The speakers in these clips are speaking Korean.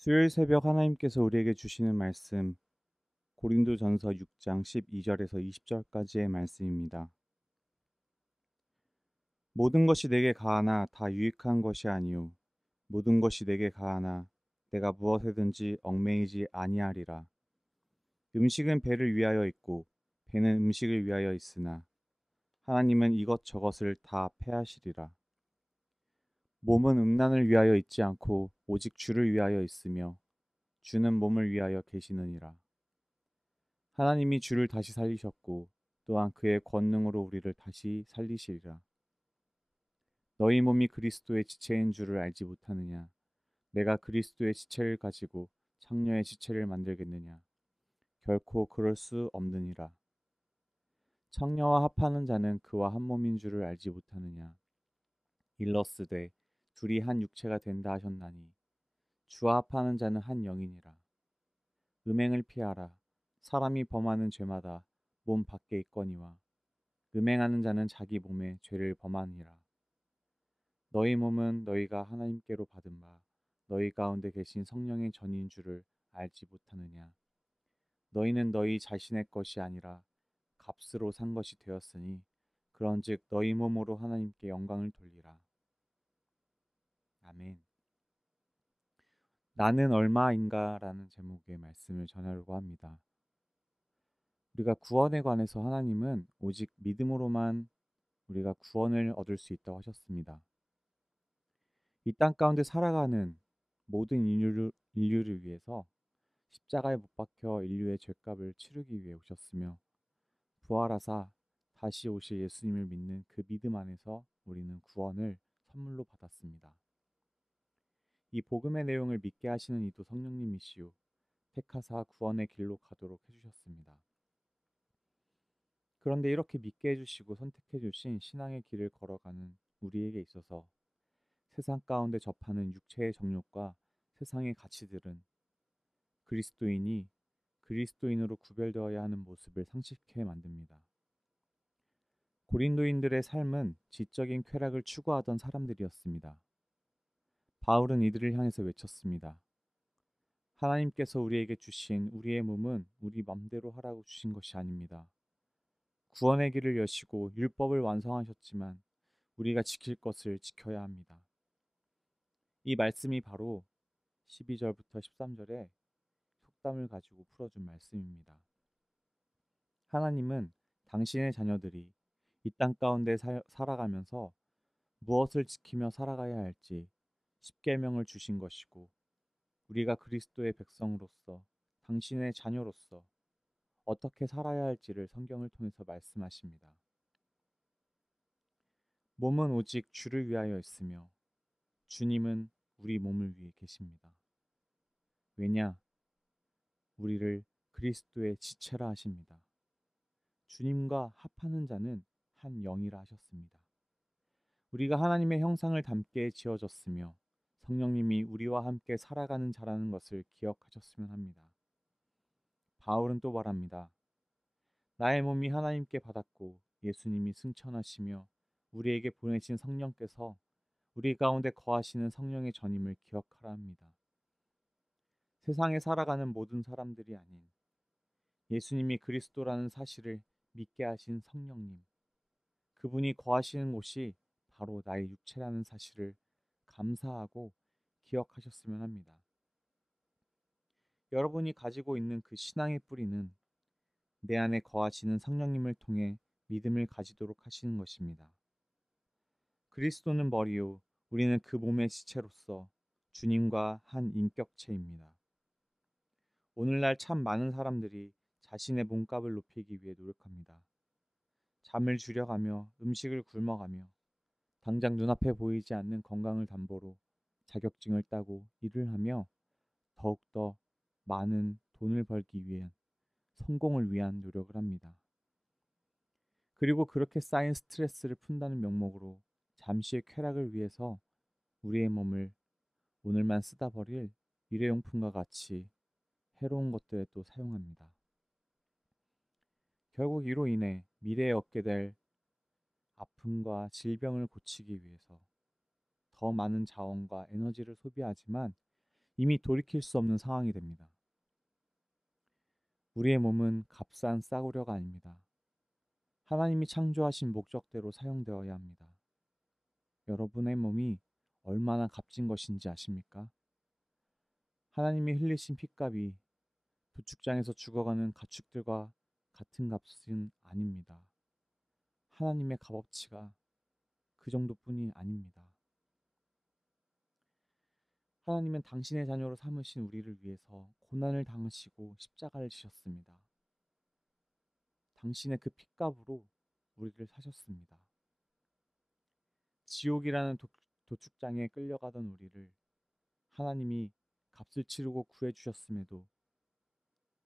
수요일 새벽 하나님께서 우리에게 주시는 말씀, 고린도전서 6장 12절에서 20절까지의 말씀입니다. 모든 것이 내게 가하나 다 유익한 것이 아니요 모든 것이 내게 가하나 내가 무엇에든지 얽매이지 아니하리라. 음식은 배를 위하여 있고 배는 음식을 위하여 있으나 하나님은 이것저것을 다 패하시리라. 몸은 음란을 위하여 있지 않고 오직 주를 위하여 있으며 주는 몸을 위하여 계시느니라. 하나님이 주를 다시 살리셨고 또한 그의 권능으로 우리를 다시 살리시리라. 너희 몸이 그리스도의 지체인 줄을 알지 못하느냐? 내가 그리스도의 지체를 가지고 창녀의 지체를 만들겠느냐? 결코 그럴 수 없느니라. 창녀와 합하는 자는 그와 한 몸인 줄을 알지 못하느냐? 일러스되 둘이 한 육체가 된다 하셨나니 주와 합하는 자는 한 영이니라. 음행을 피하라. 사람이 범하는 죄마다 몸 밖에 있거니와 음행하는 자는 자기 몸에 죄를 범하니라. 너희 몸은 너희가 하나님께로 받은 바 너희 가운데 계신 성령의 전인 줄을 알지 못하느냐. 너희는 너희 자신의 것이 아니라 값으로 산 것이 되었으니 그런즉 너희 몸으로 하나님께 영광을 돌리라. 아멘. 나는 얼마인가라는 제목의 말씀을 전하려고 합니다. 우리가 구원에 관해서 하나님은 오직 믿음으로만 우리가 구원을 얻을 수 있다고 하셨습니다. 이 땅 가운데 살아가는 모든 인류를 위해서 십자가에 못 박혀 인류의 죄값을 치르기 위해 오셨으며 부활하사 다시 오실 예수님을 믿는 그 믿음 안에서 우리는 구원을 선물로 받았습니다. 이 복음의 내용을 믿게 하시는 이도 성령님이시요 택하사 구원의 길로 가도록 해주셨습니다. 그런데 이렇게 믿게 해주시고 선택해 주신 신앙의 길을 걸어가는 우리에게 있어서 세상 가운데 접하는 육체의 정욕과 세상의 가치들은 그리스도인이 그리스도인으로 구별되어야 하는 모습을 상실케 만듭니다. 고린도인들의 삶은 지적인 쾌락을 추구하던 사람들이었습니다. 바울은 이들을 향해서 외쳤습니다. 하나님께서 우리에게 주신 우리의 몸은 우리 맘대로 하라고 주신 것이 아닙니다. 구원의 길을 여시고 율법을 완성하셨지만 우리가 지킬 것을 지켜야 합니다. 이 말씀이 바로 12절부터 13절에 속담을 가지고 풀어준 말씀입니다. 하나님은 당신의 자녀들이 이 땅 가운데 살아가면서 무엇을 지키며 살아가야 할지 십계명을 주신 것이고 우리가 그리스도의 백성으로서 당신의 자녀로서 어떻게 살아야 할지를 성경을 통해서 말씀하십니다. 몸은 오직 주를 위하여 있으며 주님은 우리 몸을 위해 계십니다. 왜냐? 우리를 그리스도의 지체라 하십니다. 주님과 합하는 자는 한 영이라 하셨습니다. 우리가 하나님의 형상을 닮게 지어졌으며 성령님이 우리와 함께 살아가는 자라는 것을 기억하셨으면 합니다. 바울은 또 말합니다. 나의 몸이 하나님께 받았고 예수님이 승천하시며 우리에게 보내신 성령께서 우리 가운데 거하시는 성령의 전임을 기억하라 합니다. 세상에 살아가는 모든 사람들이 아닌 예수님이 그리스도라는 사실을 믿게 하신 성령님, 그분이 거하시는 곳이 바로 나의 육체라는 사실을 감사하고 기억하셨으면 합니다. 여러분이 가지고 있는 그 신앙의 뿌리는 내 안에 거하시는 성령님을 통해 믿음을 가지도록 하시는 것입니다. 그리스도는 머리요, 우리는 그 몸의 지체로서 주님과 한 인격체입니다. 오늘날 참 많은 사람들이 자신의 몸값을 높이기 위해 노력합니다. 잠을 줄여가며 음식을 굶어가며 당장 눈앞에 보이지 않는 건강을 담보로 자격증을 따고 일을 하며 더욱더 많은 돈을 벌기 위한 성공을 위한 노력을 합니다. 그리고 그렇게 쌓인 스트레스를 푼다는 명목으로 잠시의 쾌락을 위해서 우리의 몸을 오늘만 쓰다 버릴 일회용품과 같이 해로운 것들에 또 사용합니다. 결국 이로 인해 미래에 얻게 될 아픔과 질병을 고치기 위해서 더 많은 자원과 에너지를 소비하지만 이미 돌이킬 수 없는 상황이 됩니다. 우리의 몸은 값싼 싸구려가 아닙니다. 하나님이 창조하신 목적대로 사용되어야 합니다. 여러분의 몸이 얼마나 값진 것인지 아십니까? 하나님이 흘리신 피값이 도축장에서 죽어가는 가축들과 같은 값은 아닙니다. 하나님의 값어치가 그 정도뿐이 아닙니다. 하나님은 당신의 자녀로 삼으신 우리를 위해서 고난을 당하시고 십자가를 지셨습니다. 당신의 그 피값으로 우리를 사셨습니다. 지옥이라는 도축장에 끌려가던 우리를 하나님이 값을 치르고 구해주셨음에도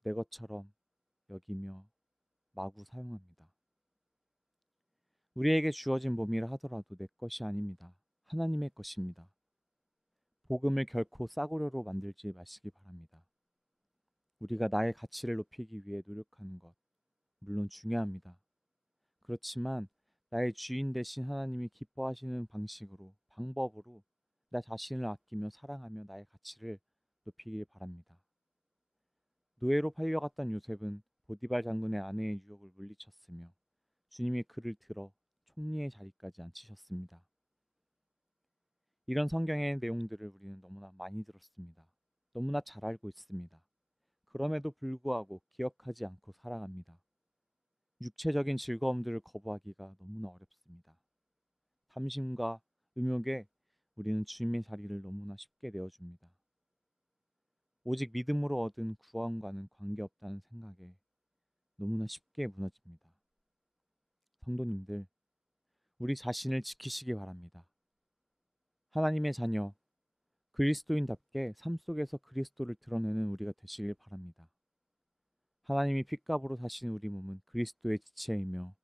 내 것처럼 여기며 마구 사용합니다. 우리에게 주어진 몸이라 하더라도 내 것이 아닙니다. 하나님의 것입니다. 복음을 결코 싸구려로 만들지 마시기 바랍니다. 우리가 나의 가치를 높이기 위해 노력하는 것, 물론 중요합니다. 그렇지만 나의 주인 되신 하나님이 기뻐하시는 방법으로 나 자신을 아끼며 사랑하며 나의 가치를 높이길 바랍니다. 노예로 팔려갔던 요셉은 보디발 장군의 아내의 유혹을 물리쳤으며 주님이 그를 들어 총리의 자리까지 앉히셨습니다. 이런 성경의 내용들을 우리는 너무나 많이 들었습니다. 너무나 잘 알고 있습니다. 그럼에도 불구하고 기억하지 않고 살아갑니다. 육체적인 즐거움들을 거부하기가 너무나 어렵습니다. 탐심과 음욕에 우리는 주님의 자리를 너무나 쉽게 내어줍니다. 오직 믿음으로 얻은 구원과는 관계없다는 생각에 너무나 쉽게 무너집니다. 성도님들, 우리 자신을 지키시기 바랍니다. 하나님의 자녀, 그리스도인답게 삶 속에서 그리스도를 드러내는 우리가 되시길 바랍니다. 하나님이 핏값으로 사신 우리 몸은 그리스도의 지체이며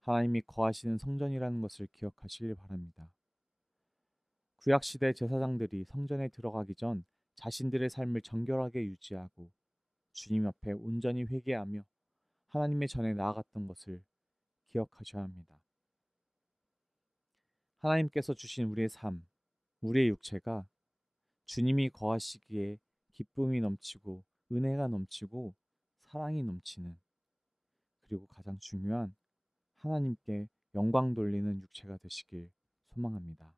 하나님이 거하시는 성전이라는 것을 기억하시길 바랍니다. 구약시대 제사장들이 성전에 들어가기 전 자신들의 삶을 정결하게 유지하고 주님 앞에 온전히 회개하며 하나님의 전에 나아갔던 것을 기억하셔야 합니다. 하나님께서 주신 우리의 삶, 우리의 육체가 주님이 거하시기에 기쁨이 넘치고 은혜가 넘치고 사랑이 넘치는, 그리고 가장 중요한 하나님께 영광 돌리는 육체가 되시길 소망합니다.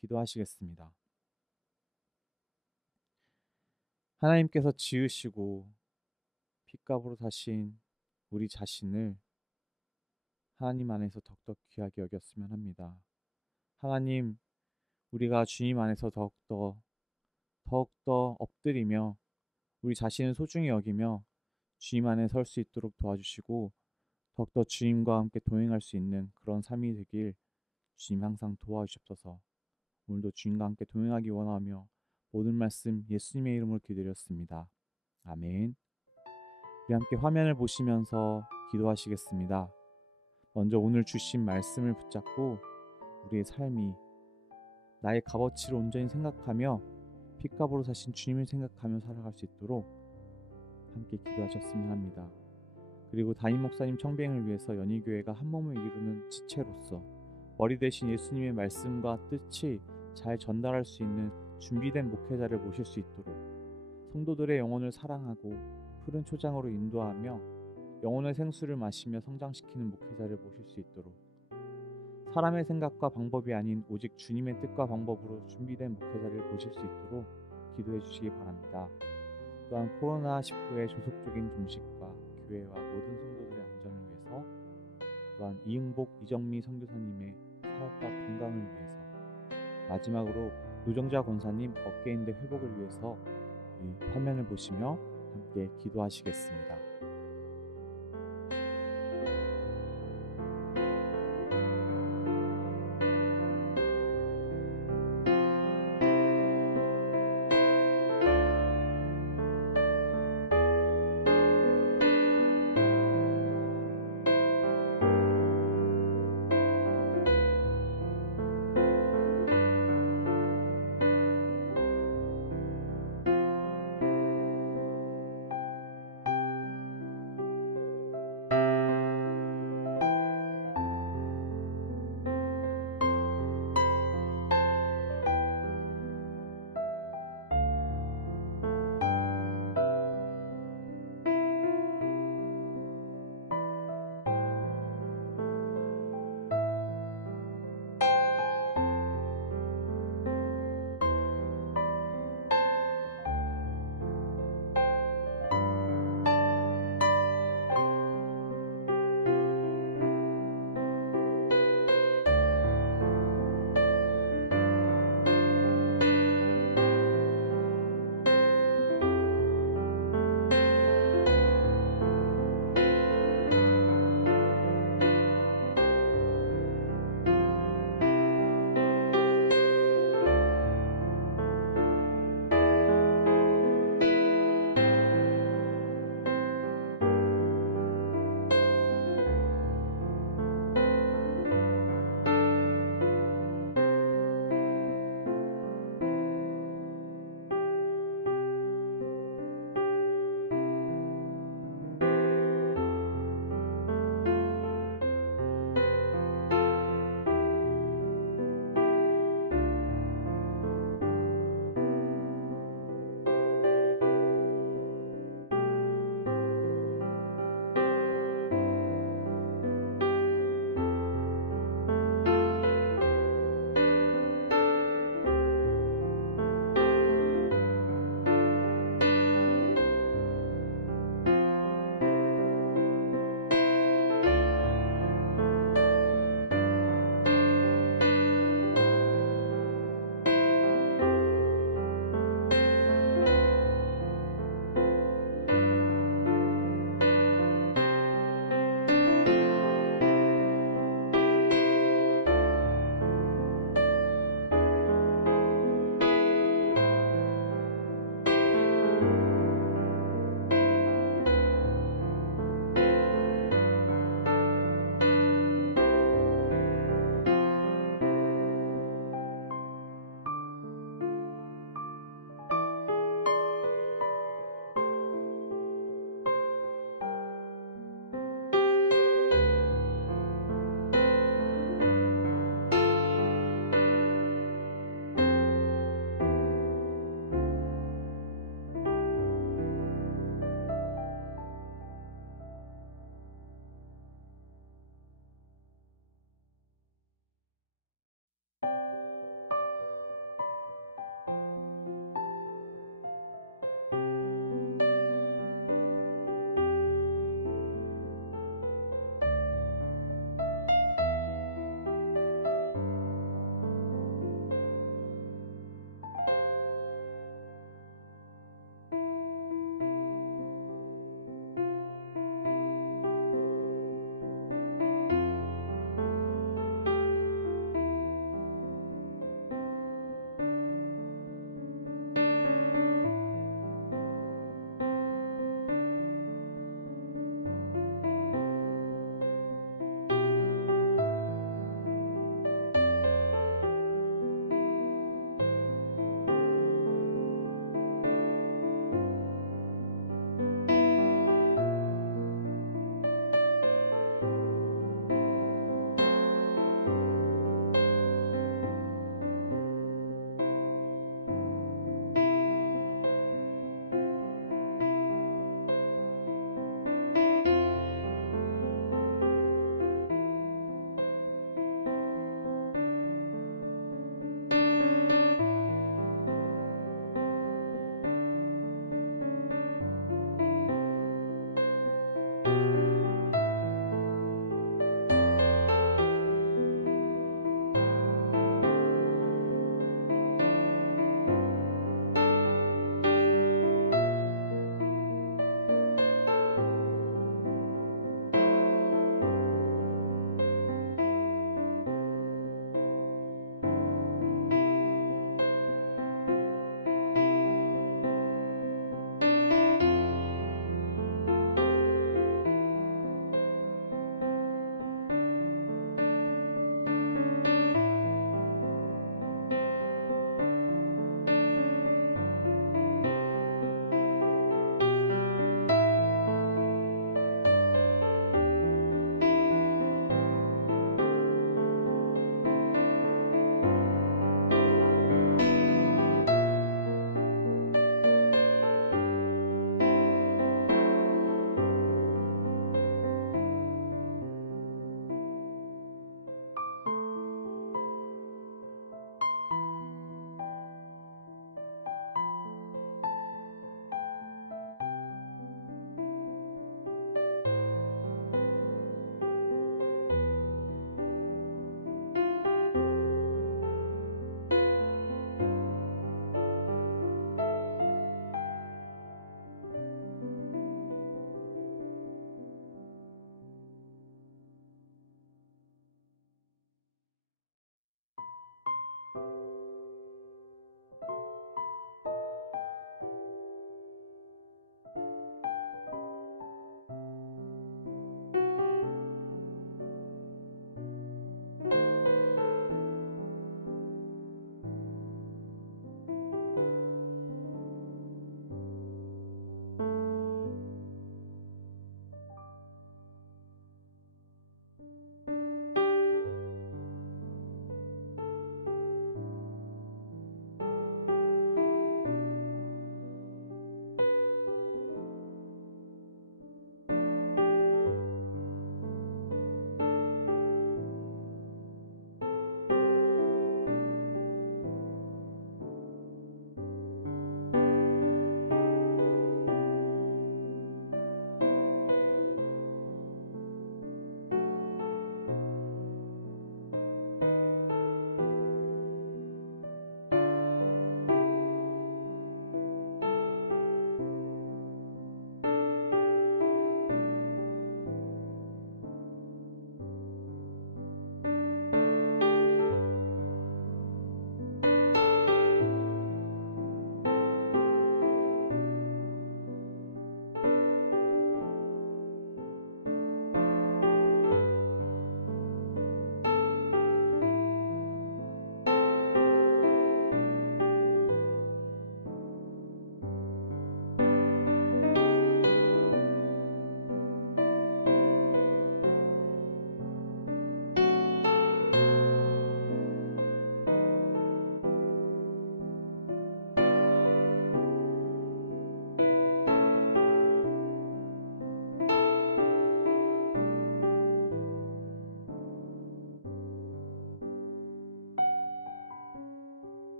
기도하시겠습니다. 하나님께서 지으시고 핏값으로 사신 우리 자신을 하나님 안에서 더욱더 귀하게 여겼으면 합니다. 하나님, 우리가 주님 안에서 더욱더 엎드리며 우리 자신을 소중히 여기며 주님 안에 설 수 있도록 도와주시고 더욱더 주님과 함께 동행할 수 있는 그런 삶이 되길 주님 항상 도와주시옵소서. 오늘도 주님과 함께 동행하기 원하며 모든 말씀 예수님의 이름으로 기도드렸습니다. 아멘. 우리 함께 화면을 보시면서 기도하시겠습니다. 먼저 오늘 주신 말씀을 붙잡고 우리의 삶이 나의 값어치를 온전히 생각하며 핏값으로 사신 주님을 생각하며 살아갈 수 있도록 함께 기도하셨으면 합니다. 그리고 담임 목사님 청빙을 위해서 연희교회가 한 몸을 이루는 지체로서 머리 대신 예수님의 말씀과 뜻이 잘 전달할 수 있는 준비된 목회자를 모실 수 있도록 성도들의 영혼을 사랑하고 푸른 초장으로 인도하며 영혼의 생수를 마시며 성장시키는 목회자를 모실 수 있도록 사람의 생각과 방법이 아닌 오직 주님의 뜻과 방법으로 준비된 목회자를 모실 수 있도록 기도해 주시기 바랍니다. 또한 코로나19의 조속적인 종식과 교회와 모든 성도들의 안전을 위해서, 또한 이응복 이정미 선교사님의 사역과 건강을 위해서, 마지막으로 노정자 권사님 어깨인대 회복을 위해서 이 화면을 보시며 함께 기도하시겠습니다.